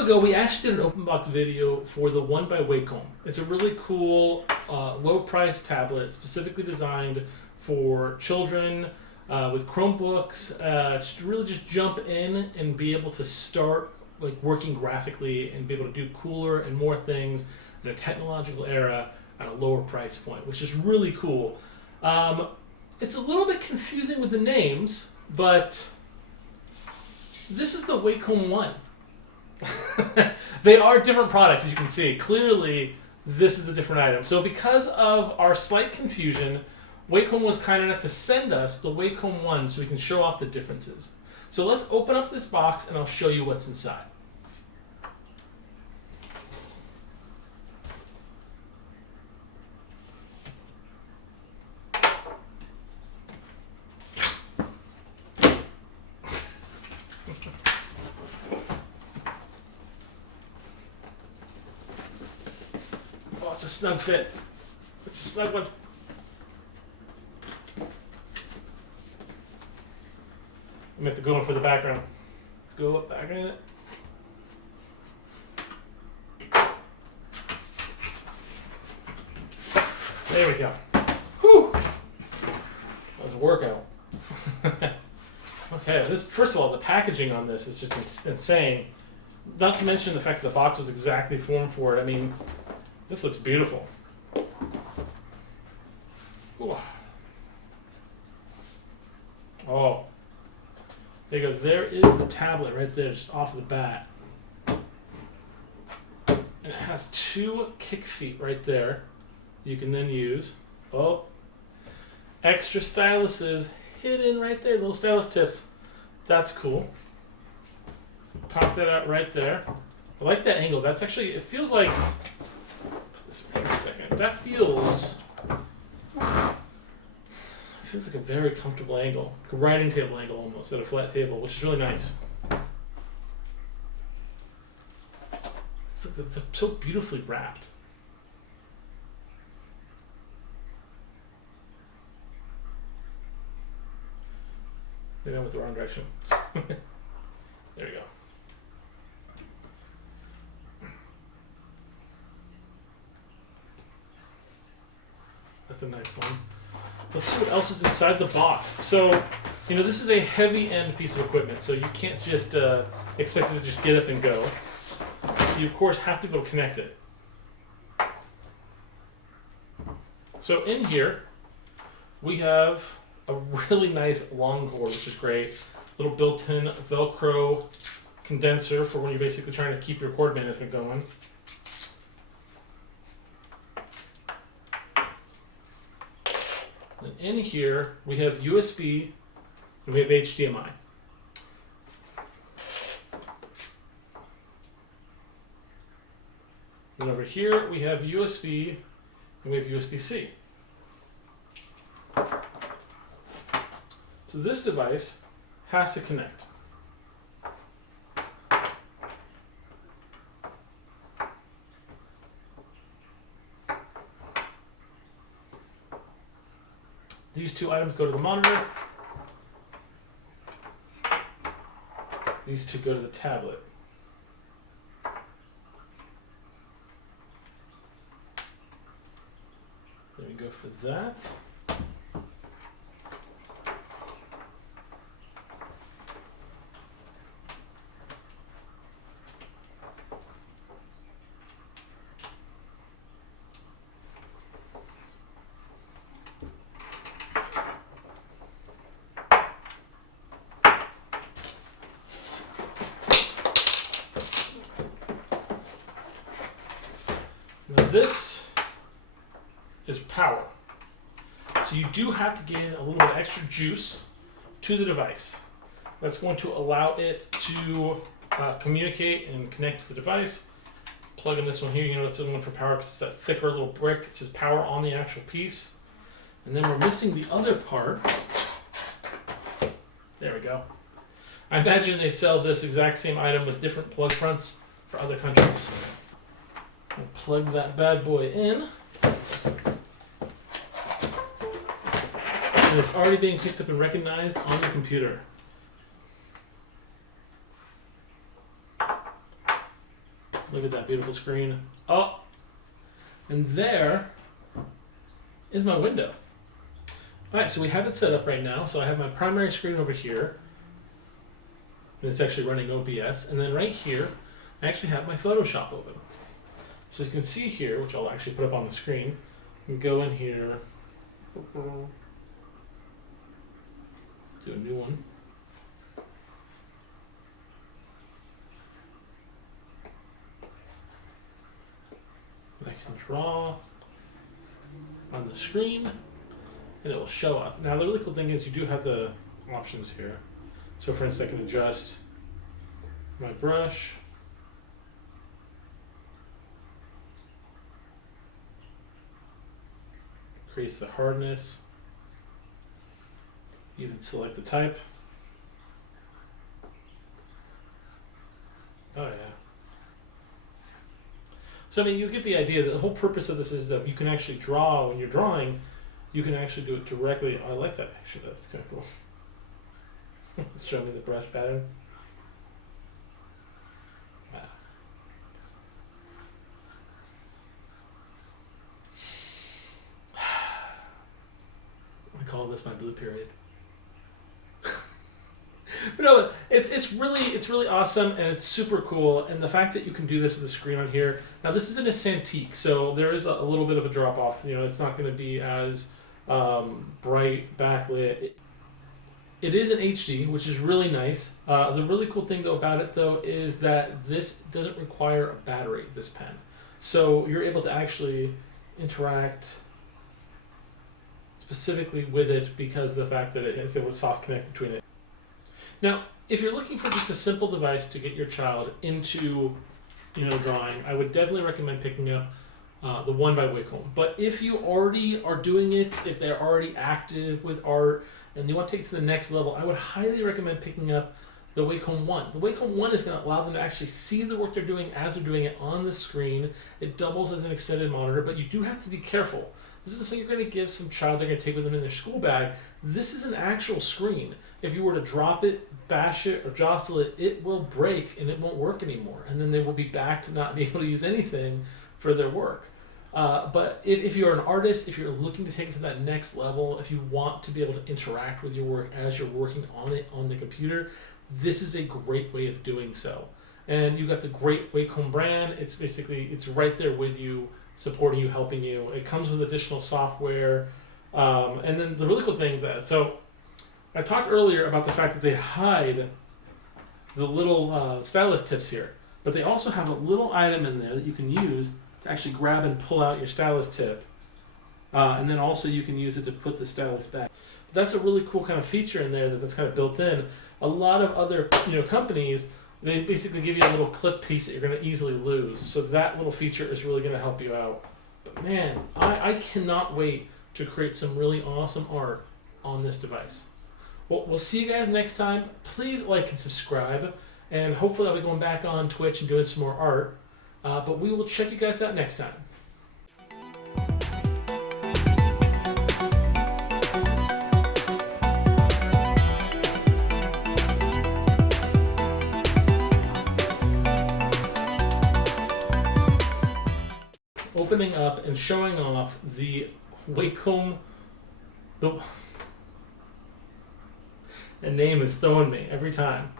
ago, we actually did an open box video for the One by Wacom. It's a really cool, low-price tablet specifically designed for children with Chromebooks. Just really just jump in and be able to start like working graphically and be able to do cooler and more things in a technological era at a lower price point, which is really cool. It's a little bit confusing with the names, but this is the Wacom One. They are different products, as you can see. Clearly, this is a different item. So because of our slight confusion, Wacom was kind enough to send us the Wacom One so we can show off the differences. So let's open up this box and I'll show you what's inside. Oh, it's a snug fit. It's a snug one. I'm going to have to go in for the background. Let's go up back in it. There we go. Whew. That was a workout. Okay, first of all, the packaging on this is just insane. Not to mention the fact that the box was exactly formed for it. I mean, this looks beautiful. Ooh. Oh. There you go. There is the tablet right there, just off the bat. And it has two kick feet right there you can then use. Oh. Extra styluses hidden right there, little stylus tips. That's cool. Pop that out right there. I like that angle. That's actually, it feels like, put this right for a second. That feels like a very comfortable angle, like a writing table angle almost, at a flat table, which is really nice. It's so beautifully wrapped. Maybe I went the wrong direction. There we go. That's a nice one. Let's see what else is inside the box. So, this is a heavy end piece of equipment, so you can't just expect it to just get up and go. So you, of course, have to be able to connect it. So in here, we have a really nice long cord, which is great. Little built-in Velcro condenser for when you're basically trying to keep your cord management going. And in here, we have USB and we have HDMI. And over here, we have USB and we have USB-C. So this device has to connect. These two items go to the monitor. These two go to the tablet. There we go for that. Now this is power. So you do have to get a little bit of extra juice to the device. That's going to allow it to communicate and connect to the device. Plug in this one here, it's the one for power because it's that thicker little brick. It says power on the actual piece. And then we're missing the other part. There we go. I imagine they sell this exact same item with different plug fronts for other countries. We'll plug that bad boy in. And it's already being picked up and recognized on the computer. Look at that beautiful screen. Oh, and there is my window. All right, so we have it set up right now. So I have my primary screen over here, and it's actually running OBS. And then right here, I actually have my Photoshop open. So you can see here, which I'll actually put up on the screen, and go in here, do a new one. I can draw on the screen, and it will show up. Now the really cool thing is you do have the options here. So for instance, I can adjust my brush. Increase the hardness. Even select the type. Oh yeah. So I mean, you get the idea that the whole purpose of this is that you can actually draw when you're drawing. You can actually do it directly. Oh, I like that picture. That's kind of cool. Show me the brush pattern. Wow. I call this my blue period. But no, it's really awesome, and it's super cool. And the fact that you can do this with the screen on here. Now this isn't a Cintiq, so there is a little bit of a drop off. You know, it's not going to be as bright backlit. It is an HD, which is really nice. The really cool thing though about it though is that this doesn't require a battery, this pen. So you're able to actually interact specifically with it because of the fact that it's able to soft connect between it. Now, if you're looking for just a simple device to get your child into, drawing, I would definitely recommend picking up the One by Wacom. But if you already are doing it, if they're already active with art and you want to take it to the next level, I would highly recommend picking up the Wacom One. The Wacom One is going to allow them to actually see the work they're doing as they're doing it on the screen. It doubles as an extended monitor, but you do have to be careful. This is something you're going to give some child they're going to take with them in their school bag. This is an actual screen. If you were to drop it, bash it, or jostle it, it will break and it won't work anymore. And then they will be back to not being able to use anything for their work. But if you're an artist, if you're looking to take it to that next level, if you want to be able to interact with your work as you're working on it on the computer, this is a great way of doing so. And you've got the great Wacom brand. It's right there with you, supporting you, helping you. It comes with additional software. And then the really cool thing so I talked earlier about the fact that they hide the little stylus tips here, but they also have a little item in there that you can use to actually grab and pull out your stylus tip. And then also you can use it to put the stylus back. That's a really cool kind of feature in there that's kind of built in. A lot of other companies, they basically give you a little clip piece that you're going to easily lose. So that little feature is really going to help you out. But man, I cannot wait to create some really awesome art on this device. Well, we'll see you guys next time. Please like and subscribe. And hopefully I'll be going back on Twitch and doing some more art. But we will check you guys out next time. Opening up and showing off the Wacom. The name is throwing me every time.